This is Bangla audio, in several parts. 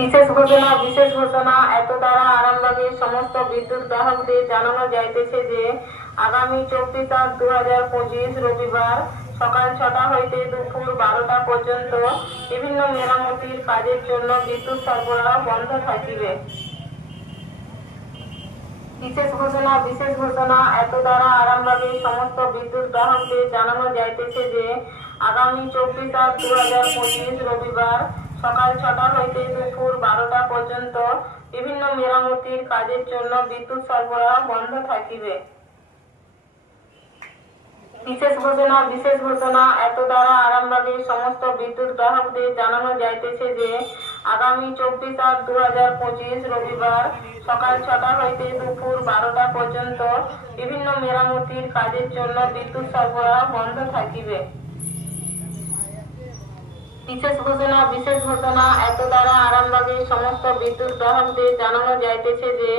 বিশেষ ঘোষণা বিশেষ ঘোষণা, এত দ্বারা আরামবাগের সমস্ত বিদ্যুৎ গ্রাহকদের জানানো যাইতেছে যে, আগামী চব্বিশ আট দু হাজার পঁচিশ রবিবার সকাল ছটা হইতে দুপুর বারোটা পর্যন্ত বিভিন্ন মেরামতির কাজের জন্য বিদ্যুৎ সরবরাহ বন্ধ থাকিবে। বিশেষ ঘোষণা বিশেষ ঘোষণা, এত দ্বারা আরামবাগের সমস্ত বিদ্যুৎ গ্রাহকদের জানানো যাইতেছে যে, আগামী চব্বিশ আট দু হাজার পঁচিশ রবিবার সকাল ছটা হইতে দুপুর বারোটা পর্যন্ত বিভিন্ন মেরামতির কাজের জন্য বিদ্যুৎ সরবরাহ বন্ধ থাকিবে। বিশেষ ঘোষণা বিশেষ ঘোষণা, এত দ্বারা আরামবাগের সমস্ত বিদ্যুৎ গ্রাহকদের জানানো যাইতেছে যে, আগামী চব্বিশ আট দু হাজার পঁচিশ রবিবার সকাল ছটা হইতে দুপুর বারোটা পর্যন্ত বিভিন্ন মেরামতির কাজের জন্য বিদ্যুৎ সরবরাহ বন্ধ থাকিবে। বিশেষ ঘোষণা বিশেষ ঘোষণা, এত দ্বারা আরামবাগের সমস্ত বিদ্যুৎ গ্রাহকদের জানানো যাইতেছে যে,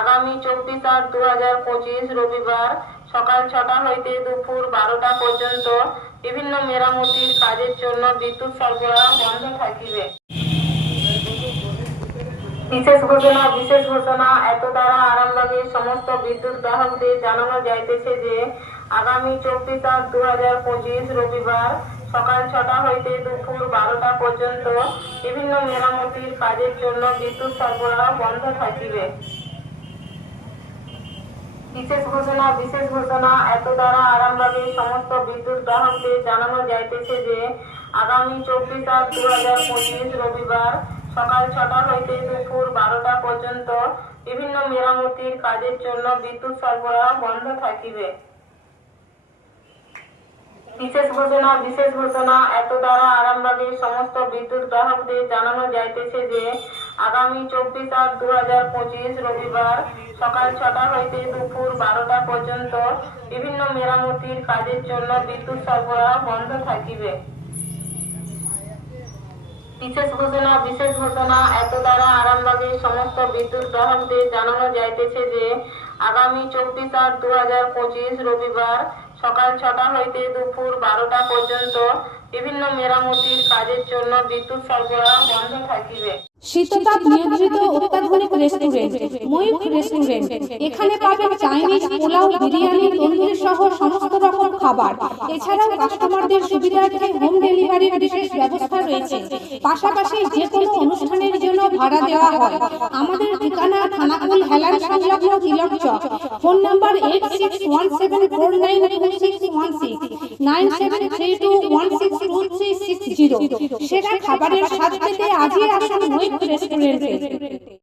আগামী চব্বিশ আট দু হাজার পঁচিশ রবিবার সকাল ছটা হইতে দুপুর বারোটা পর্যন্ত বিভিন্ন মেরামতির কাজের জন্য বিদ্যুৎ সরবরাহ বন্ধ থাকিবে। বিশেষ ঘোষণা বিশেষ ঘোষণা, এত দ্বারা আরামবাগের সমস্ত বিদ্যুৎ গ্রাহকদের জানানো যাইতেছে যে, আগামী চব্বিশ আট দু হাজার পঁচিশ রবিবার সকাল ছটা হইতে দুপুর বারোটা পর্যন্ত বিভিন্ন মেরামতির কাজের জন্য বিদ্যুৎ সরবরাহ বন্ধ থাকিবে। বিশেষ ঘোষণা বিশেষ ঘোষণা, এত দ্বারা আরামবাগের সমস্ত বিদ্যুৎ গ্রাহকদের জানানো যাইতেছে যে, আগামী চব্বিশ আট দু হাজার পঁচিশ রবিবার সকাল ছটা হইতে দুপুর বারোটা পর্যন্ত বিভিন্ন মেরামতির কাজের জন্য বিদ্যুৎ সরবরাহ বন্ধ থাকিবে। বিশেষ ঘোষণা বিশেষ ঘোষণা, এত দ্বারা আরামবাগের সমস্ত বিদ্যুৎ গ্রাহকদের জানানো যাইতেছে যে, আগামী চব্বিশ আট দু হাজার পঁচিশ রবিবার সকাল ছটা হইতে দুপুর বারোটা পর্যন্ত বিভিন্ন মেরামতির কাজের জন্য বিদ্যুৎ সরবরাহ বন্ধ থাকিবে। বিশেষ ঘোষণা বিশেষ ঘোষণা, এত দ্বারা আরামবাগের সমস্ত বিদ্যুৎ গ্রাহকদের জানানো যাইতেছে যে, আগামী চব্বিশ আট দু হাজার পঁচিশ রবিবার সকাল ছটা হইতে দুপুর বারোটা পর্যন্ত বিভিন্ন মেরামতির কাজের জন্য বিদ্যুৎ সরবরাহ বন্ধ থাকিবে। শীততাপ নিয়ন্ত্রিত অত্যাধুনিক রেস্টুরেন্ট ময়ূখ রেস্টুরেন্ট এখানে পাবেন চাইনিজ পোলাও, বিরিয়ানি, তন্দুরি সহ সমস্ত রকম খাবার। এছাড়াও কাস্টমারদের সুবিধার্থে হোম ডেলিভারির বিশেষ ব্যবস্থা রয়েছে। পাশাপাশি যে কোনো অনুষ্ঠানের জন্য ভাড়া দেওয়া হয়। আমাদের ঠিকানা Thanakul Chak phone number eight six one seven four nine two one nine three two one six খাবারের আসুন রেস্টুরেন্টে